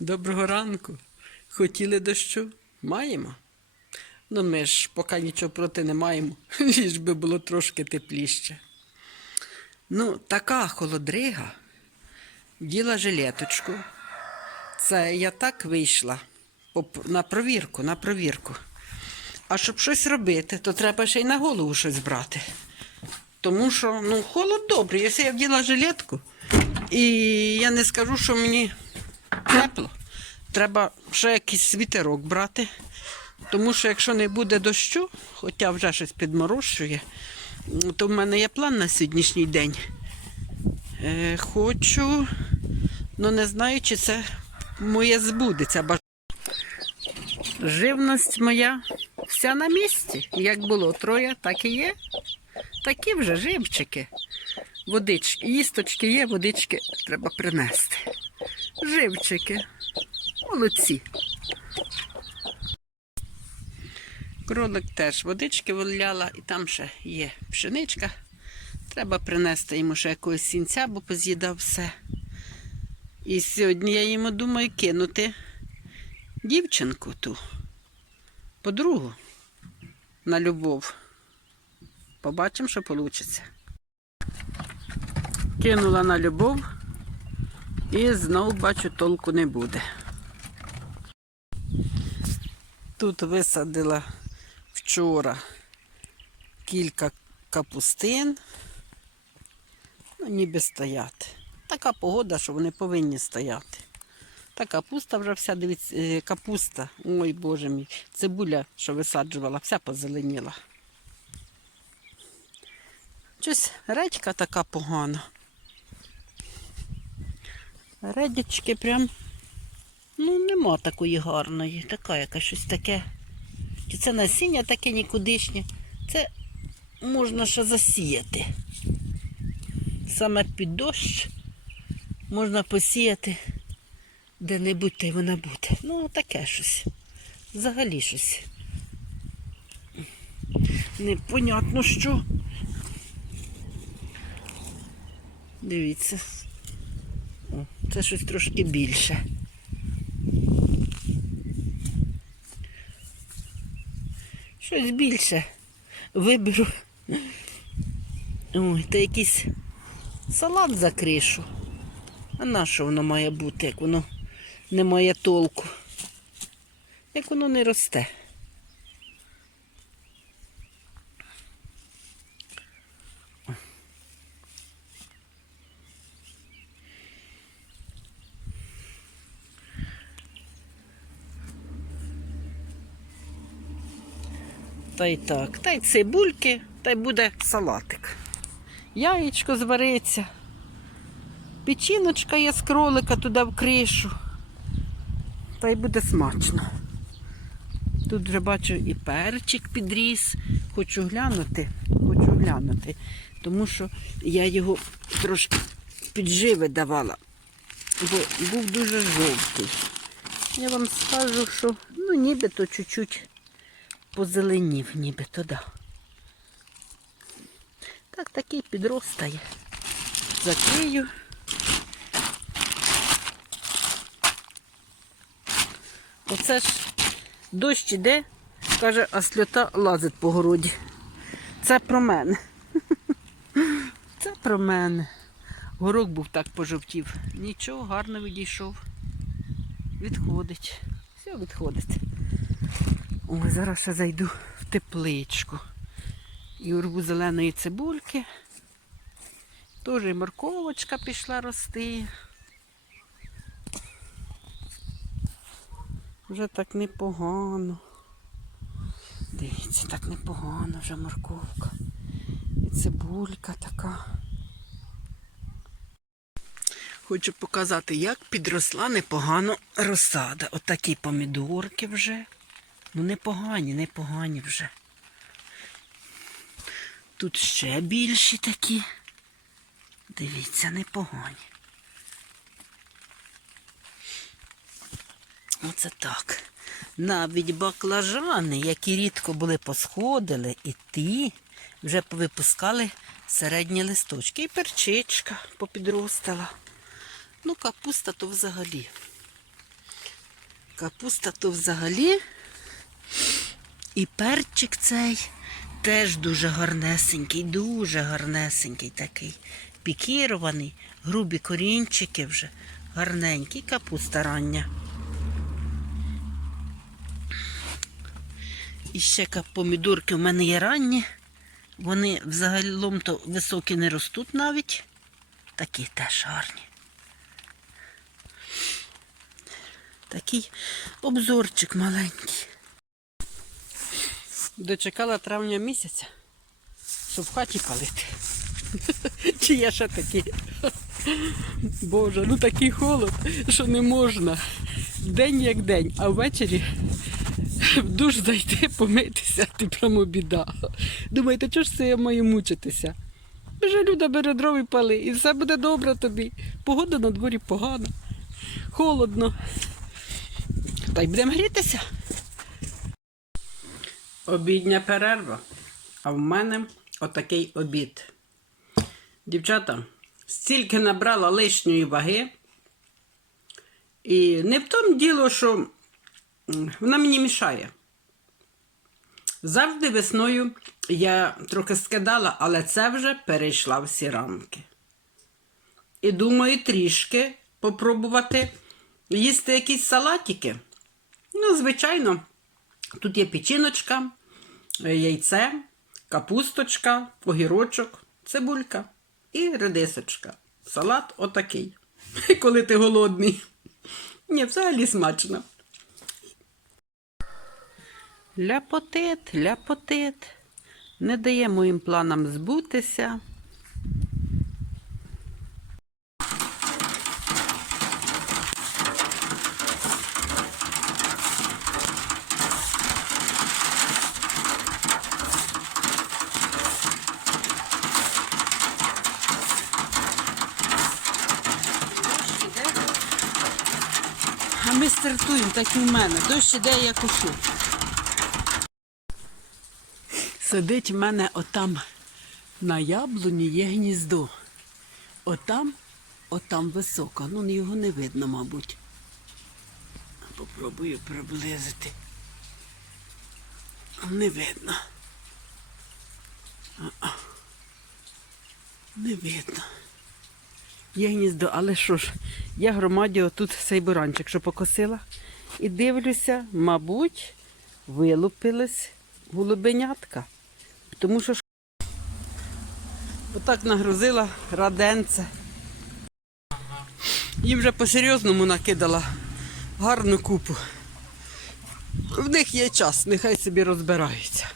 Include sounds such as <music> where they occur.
Доброго ранку. Хотіли дощу? Маємо. Ну, ми ж поки нічого проти не маємо, <laughs> ліж би було трошки тепліше. Ну, така холодрига. Діла жилеточку. Це я так вийшла на провірку, на провірку. А щоб щось робити, то треба ще й на голову щось брати. Тому що ну, холод добрий. Якщо я вділа жилетку, і я не скажу, що мені тепло. Треба ще якийсь світерок брати. Тому що якщо не буде дощу, хоча вже щось підморожує, то в мене є план на сьогоднішній день. Е, хочу, ну не знаю, чи це моє збудеться. Живність моя вся на місці. Як було троє, так і є. Такі вже живчики. Водички, їсточки є, водички треба принести. Живчики. Молодці. Кролик теж водички виляла, і там ще є пшеничка. Треба принести йому ще якогось сінця, бо поз'їдав все. І сьогодні я йому думаю кинути дівчинку ту, подругу на любов. Побачимо, що вийде. Кинула на любов і знов бачу, толку не буде. Тут висадила вчора кілька капустин. Ну, ніби стоять. Така погода, що вони повинні стояти. Та капуста вже вся, дивіться, е, капуста, ой боже мій, цибуля, що висаджувала, вся позеленіла. Щось редька така погана. Редячки прям Ну, нема такої гарної, така яка щось таке. Чи це насіння таке нікудишнє? Це можна ще засіяти. Саме під дощ можна посіяти де-небудь, та й вона буде. Ну, таке щось. Взагалі щось. Непонятно що. Дивіться. Це щось трошки більше. Щось більше виберу. Ой, та якийсь салат за кришу. А на що воно має бути, як воно не має толку? Як воно не росте? Та й так. Та й цибульки, та й буде салатик. Яєчко звариться. Печіночка є з кролика туди в кришу. Та й буде смачно. Тут вже бачу і перчик підріс. Хочу глянути, хочу глянути. Тому що я його трошки підживи давала, бо був дуже жовтий. Я вам скажу, що ну нібито чуть-чуть позеленів, нібито, да. Так, такий підростає. Закрию. Оце ж дощ іде, каже, а сльота лазить по городі. Це про мене. <laughs> Це про мене. Горок був так пожовтів. Нічого, гарно відійшов. Відходить. Все відходить. Ой, зараз ще зайду в тепличку. І урву зеленої цибульки. Теж і морковочка пішла рости. Вже так непогано. Дивіться, так непогано вже морковка. І цибулька така. Хочу показати, як підросла непогано розсада. Отакі помідорки вже. Ну, непогані, непогані вже. Тут ще більші такі. Дивіться, непогані. Оце так. Навіть баклажани, які рідко були посходили, і ті вже повипускали середні листочки. І перчичка попідростала. Ну, капуста то взагалі. Капуста то взагалі. І перчик цей теж дуже гарнесенький, дуже гарнесенький такий. Пікірований, грубі корінчики вже, гарненький, капуста рання. І ще помідорки в мене є ранні. Вони взагалом то високі не ростуть навіть. Такі теж гарні. Такий обзорчик маленький. Дочекала травня місяця, щоб в хаті палити. <laughs> Чи є ще такі? <laughs> Боже, ну такий холод, що не можна. День як день, а ввечері в душ зайти, помитися, ти прямо біда. Думаєте, чого ж це я маю мучитися? Вже люда бере дров і пали, і все буде добре тобі. Погода на дворі погана, холодно. Та й будемо грітися. Обідня перерва. А в мене отакий обід. Дівчата, стільки набрала лишньої ваги. І не в тому діло, що вона мені мішає. Завжди весною я трохи скидала, але це вже перейшла всі рамки. І думаю, трішки попробувати їсти якісь салатики. Ну, звичайно, тут є печіночка, яйце, капусточка, огірочок, цибулька і редисочка. Салат отакий. <laughs> Коли ти голодний. Ні, взагалі смачно. Ляпотит, ляпотит. Не дає моїм планам збутися. Ми стартуємо, так і в мене. Дощ іде, я кошу. Сидить в мене отам на яблуні є гніздо. Отам, отам високо. Ну, його не видно, мабуть. Попробую приблизити. Не видно. Не видно. Є гніздо, але що ж, я громаді отут цей буранчик, що покосила. І дивлюся, мабуть, вилупились голубенятка. Тому що отак нагрузила раденце. Їм вже по-серйозному накидала гарну купу. В них є час, нехай собі розбираються.